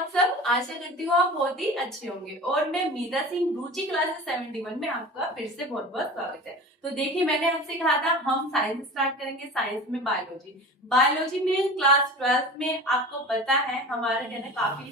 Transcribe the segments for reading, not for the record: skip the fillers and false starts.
आप सब? आशा करती हूँ आप बहुत ही अच्छे होंगे और मैं मीरा सिंह रुचि क्लास 71 में आपका फिर से बहुत बहुत स्वागत है। तो देखिए, मैंने आपसे कहा था हम साइंस स्टार्ट करेंगे, साइंस में बायोलॉजी। बायोलॉजी में क्लास 12 में आपको पता है हमारा कहना काफी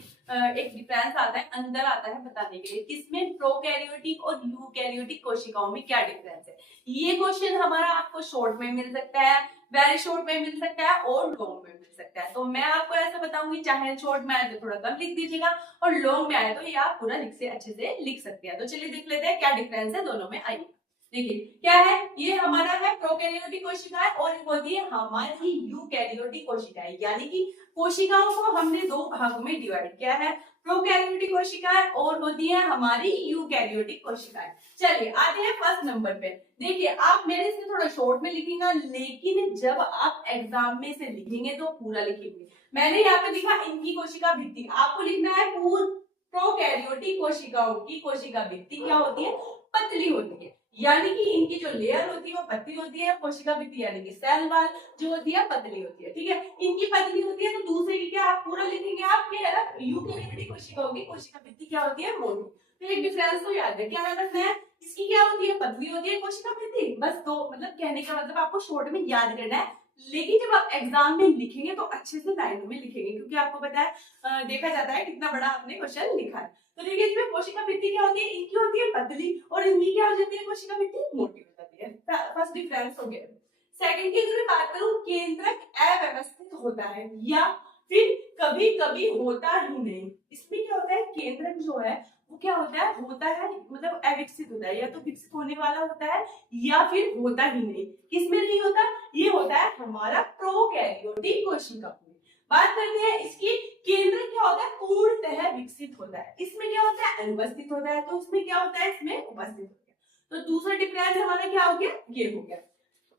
एक डिफरेंस आता है, अंदर आता है बताने के लिए किसमें प्रोकैरियोटिक और यूकैरियोटिक कोशिकाओं में क्या डिफरेंस है। ये क्वेश्चन हमारा आपको शॉर्ट में मिल सकता है, वेरी शॉर्ट में मिल सकता है और लॉन्ग में मिल सकता है। तो मैं आपको ऐसा बताऊंगी, चाहे शॉर्ट में आए तो थोड़ा कम लिख दीजिएगा और लॉन्ग में आए तो ये आप पूरा लिख से अच्छे से लिख सकते हैं। तो चलिए देख लेते हैं क्या डिफरेंस है दोनों में। आइए देखिए क्या है, ये हमारा है प्रोकैरियोटिक कोशिकाएं और एक होती है हमारी यूकैरियोटिक कोशिकाएं। यानी कि कोशिकाओं को हमने दो भागों में डिवाइड किया है, प्रोकैरियोटिक कोशिकाएं और होती है हमारी यूकैरियोटिक कोशिकाएं। चलिए आते हैं फर्स्ट नंबर पे। देखिए आप मेरे से थोड़ा शॉर्ट में लिखेंगे, लेकिन जब आप एग्जाम में से लिखेंगे तो पूरा लिखेंगे। मैंने यहाँ पे लिखा इनकी कोशिका भित्ति, आपको लिखना है पूर्ण प्रोकैरियोटिक कोशिकाओं की कोशिका भित्ति क्या होती है, पतली होती है। यानी कि इनकी जो लेयर होती है वो पतली होती है, कोशिका भित्ति यानी कि सेल वॉल जो होती है पतली होती है। ठीक है, इनकी पतली होती है तो दूसरे की क्या आप पूरा लिखेंगे, आपके यूकैरियोटिक कोशिकाओं की कोशिका भित्ति क्या होती है, मोटी। तो एक डिफरेंस तो याद है, क्या याद रखना है, इसकी क्या होती है, पतली होती है कोशिका भित्ति। बस दो मतलब कहने का मतलब आपको शॉर्ट में याद करना है, लेकिन जब आप एग्जाम में लिखेंगे तो अच्छे से लाइनों में लिखेंगे, क्योंकि आपको पता है देखा जाता है कितना बड़ा आपने क्वेश्चन लिखा है। तो देखिए इसमें कोशिका भित्ति क्या होती है, इनकी होती है पतली और इनकी क्या हो जाती है, कोशिका भित्ति मोटी हो जाती है। फर्स्ट डिफरेंस हो गया। सेकंड की अगर मैं बात करूं, केंद्रक अव्यवस्थित होता है या फिर कभी कभी होता ही नहीं। इसमें क्या होता है, केंद्रक जो है वो क्या होता है मतलब अविकसित होता है, या तो विकसित होने वाला होता है या फिर होता ही नहीं। किसमें नहीं होता, ये होता है हमारा प्रोकैरियोटिक कोशिका में। बात करते हैं इसकी, केंद्र क्या होता है, पूर्णतः विकसित होता है। इसमें क्या होता है, अनुपस्थित होता है। तो इसमें क्या होता है, इसमें उपस्थित हो गया। तो दूसरा डिफरेंस हमारा क्या हो गया, ये हो गया।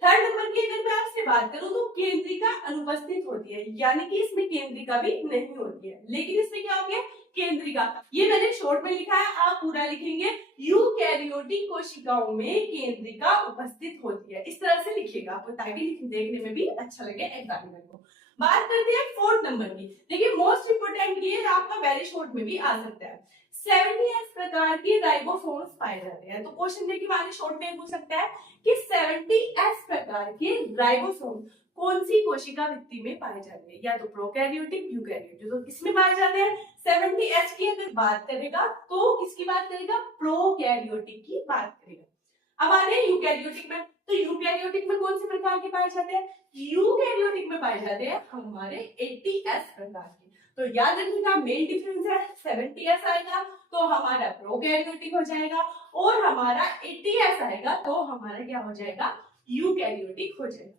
थर्ड नंबर की अगर मैं आपसे बात करूं तो केंद्रिका अनुपस्थित होती है, यानी कि इसमें केंद्रिका भी नहीं होती है। लेकिन इसमें क्या हो गया, केंद्रिका। ये मैंने शॉर्ट में लिखा है, आप पूरा लिखेंगे, यूकैरियोटिक कोशिकाओं में केंद्रिका उपस्थित होती है। इस तरह से लिखिएगा आपको, ताकि देखने में भी अच्छा लगे एग्जामिनर को। बात करते हैं फोर्थ नंबर की। देखिए मोस्ट इंपोर्टेंट ये आपका वेरी शॉर्ट में भी आ सकता है। 70s प्रकार के राइबोसोम्स पाए जाते हैं। तो क्वेश्चन देखिए हमारे शॉर्ट में पूछ सकता है कि 70s प्रकार के राइबोसोम कौन सी कोशिका भित्ति में पाए जाते हैं, या तो प्रोकैरियोटिक यूकैरियोटिक। तो किसमें पाए जाते हैं, 70s की अगर बात करेगा तो किसकी बात करेगा, प्रोकैरियोटिक की बात करेगा। अब आ रहे यूकैरियोटिक में, तो यूकैरियोटिक में कौन से प्रकार के पाए जाते हैं, यूकैरियोटिक में पाए जाते हैं हमारे 80s प्रकार के। तो याद रखिएगा मेन डिफरेंस है, 70s आएगा तो हमारा प्रोकैरियोटिक हो जाएगा, और हमारा 80s आएगा तो हमारा क्या हो जाएगा, यूकैरियोटिक हो जाएगा।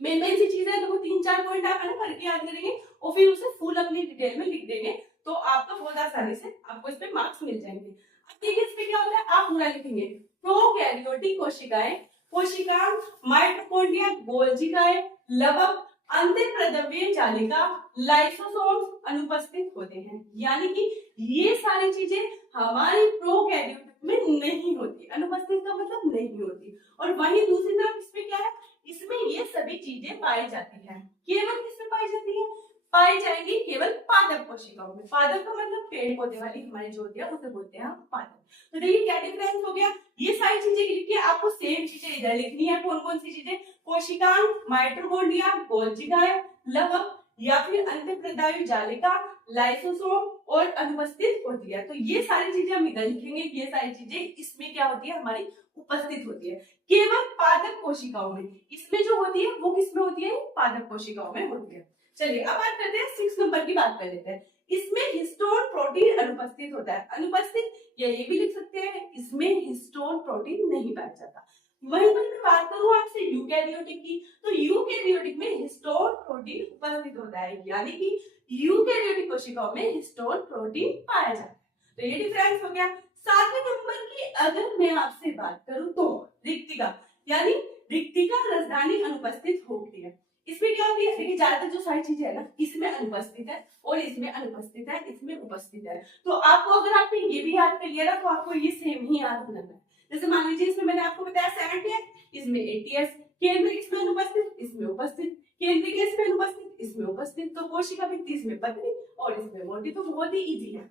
मेन मेन सी चीजें देखो, 3-4 पॉइंट आप है ना करके याद करेंगे और फिर उसे फुल अपनी डिटेल में लिख देंगे, तो आपको बहुत आसानी से आपको इस पे मार्क्स मिल जाएंगे। अब देखिए इस पे क्या होता है, आप पूरा लिखेंगे, प्रोकैरियोटिक कोशिकाएं, कोशिका माइटोकॉन्ड्रिया, गोल्जिकाएं, लवक, अंतःप्रद्रव्य जालिका, लाइसोसोम्स अनुपस्थित होते हैं। यानी कि ये सारी चीजें हमारी प्रोकैरियोटिक में नहीं होती, अनुपस्थित का मतलब नहीं होती। और वहीं दूसरी तरफ इसमें क्या है, इसमें ये सभी चीजें पाई जाती हैं। केवल किसमें पाई जाती है, पाई जाएंगी केवल पादप कोशिकाओं में। पादप का मतलब पेड़ पौधे वाली हमारी जो होती है उसे बोलते हैं हम पादप। तो देखिए क्या डिफरेंस हो गया, ये सारी चीजें लिख के आपको सेम चीजें इधर लिखनी है। कौन कौन सी चीजें, कोशिकांग, माइटोकॉन्ड्रिया, गोल्जिकाएं, लवक या फिर अंतःप्रद्रव्य जालिका, लाइसोसोम और अनुपस्थित होती है। तो ये सारी चीजें हम इधर लिखेंगे, ये सारी चीजें इसमें क्या होती है, हमारी उपस्थित होती है केवल पादप कोशिकाओं में। इसमें जो होती है वो किसमें होती है, पादप कोशिकाओं में होती है। चलिए अब बात करते हैं 6 नंबर की, बात कर लेते हैं। इसमें हिस्टोन प्रोटीन अनुपस्थित होता है, अनुपस्थित या ये भी लिख सकते हैं, इसमें हिस्टोन प्रोटीन नहीं पाया जाता। वहीं पर मैं बात करूं आपसे यूकैरियोटिक की, तो यूकैरियोटिक में हिस्टोन प्रोटीन उपस्थित होता है, यानी कि यूकैरियोटिक कोशिकाओं में हिस्टोन प्रोटीन पाया जाता है। तो ये डिफरेंस हो गया। 7वें नंबर की अगर मैं आपसे बात करूं तो रिक्तिका, यानी रिक्तिका राजधानी अनुपस्थित होती है। इसमें क्या होती है, देखिए ज्यादातर जो सारी चीजें है ना, इसमें अनुपस्थित है और इसमें अनुपस्थित है, इसमें उपस्थित है। तो आपको अगर आपने ये भी याद कर लिया ना, तो आपको ये सेम ही याद होना है। जैसे मान लीजिए इसमें मैंने आपको बताया 70s, इसमें 80s, केंद्र इसमें अनुपस्थित, इसमें उपस्थित, केंद्रीय इसमें अनुपस्थित, इसमें उपस्थित, तो कोशिका भित्ति इसमें पतली और इसमें मोटी, तो बहुत ही इजी है।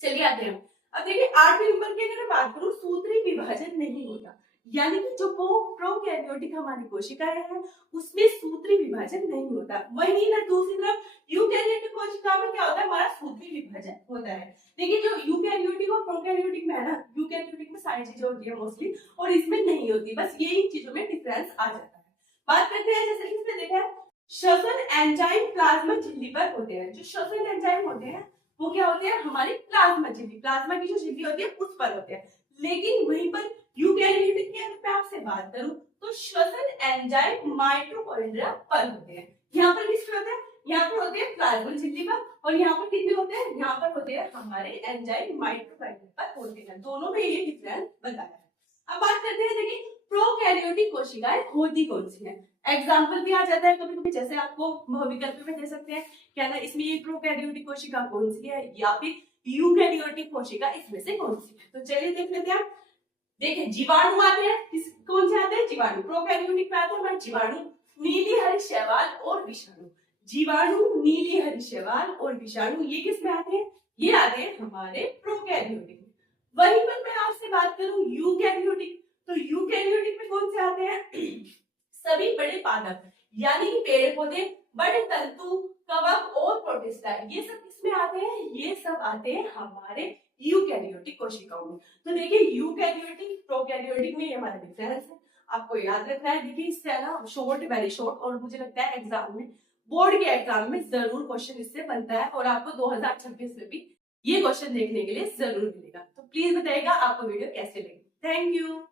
चलिए आते हैं। अब देखिए 8वें नंबर की अगर मैं बात करूं, सूत्री विभाजन नहीं होता, यानी कि जो प्रोकैरियोटिक हमारी कोशिकाएं हैं उसमें सूत्री विभाजन नहीं होता। वहीं ना दूसरी तरफ यूकैरियोटिक कोशिका में क्या होता है, हमारा सूत्री विभाजन होता है। देखिए जो यूकैरियोटिक और प्रोकैरियोटिक में है ना, यूकैरियोटिक में सारी चीजें होती है मोस्टली और इसमें नहीं होती, बस यही चीजों में डिफरेंस आ जाता है। बात करते हैं जैसे कि इसमें देखा है श्वसन एंजाइम प्लाज्मा झिल्ली पर होते हैं। जो श्वसन एंजाइम होते हैं वो क्या होते हैं, हमारी प्लाज्मा झिल्ली, प्लाज्मा की जो झिल्ली होती है उस पर होते हैं। लेकिन वहीं पर यूकैरियोटिक की अगर मैं आपसे बात करूं तो श्वसन एंजाइम माइटोकॉन्ड्रिया पर होते हैं। यहाँ पर किस पे होते हैं, यहाँ पर होते हैं प्लाज्मा झिल्ली पर, और यहाँ पर कितने होते हैं, यहाँ पर होते हैं हमारे एंजाइम माइटोकॉन्ड्रिया पर होते हैं। दोनों में ये डिफरेंस बताया है। अब बात करते हैं, देखिए प्रोकैरियोटिक कोशिकाएं होती कौन सी है। एग्जाम्पल भी आ जाता है कभी कभी, जैसे आपको विकल्प में दे सकते हैं क्या ना, इसमें ये प्रोकैरियोटिक कोशिका कौन सी है या फिर यूकैरियोटिक कोशिका इसमें से कौन सी है। तो चलिए देख लेते हैं। देखिए जीवाणु आते हैं, कौन से आते हैं, जीवाणु। प्रोकैरियोटिक में आते हैं हमारे जीवाणु, नीली हरी शैवाल और विषाणु। जीवाणु, नीली हरी शैवाल और विषाणु ये किस में आते हैं, ये आते हैं हमारे प्रोकैरियोटिक में। वहीं पर मैं आपसे बात करूं यूकैरियोटिक, तो यूकैरियोटिक में कौन से आते हैं सभी बड़े पादप, यानी कि पेड़ पौधे, बड़े तंतु, कवक और प्रोटिस्टा, ये सब किसमें आते हैं, ये सब आते हैं हमारे यूकैरियोटिक कोशिकाओं में। तो देखिए यूकैरियोटिक प्रोकैरियोटिक में ये हमारा डिफरेंस है, आपको याद रखना है। देखिए इससे ना शॉर्ट, वेरी शॉर्ट, और मुझे लगता है एग्जाम में, बोर्ड के एग्जाम में जरूर क्वेश्चन इससे बनता है और आपको 2026 में भी ये क्वेश्चन देखने के लिए जरूर मिलेगा। तो प्लीज बताइएगा आपको वीडियो कैसे लगी। Thank you.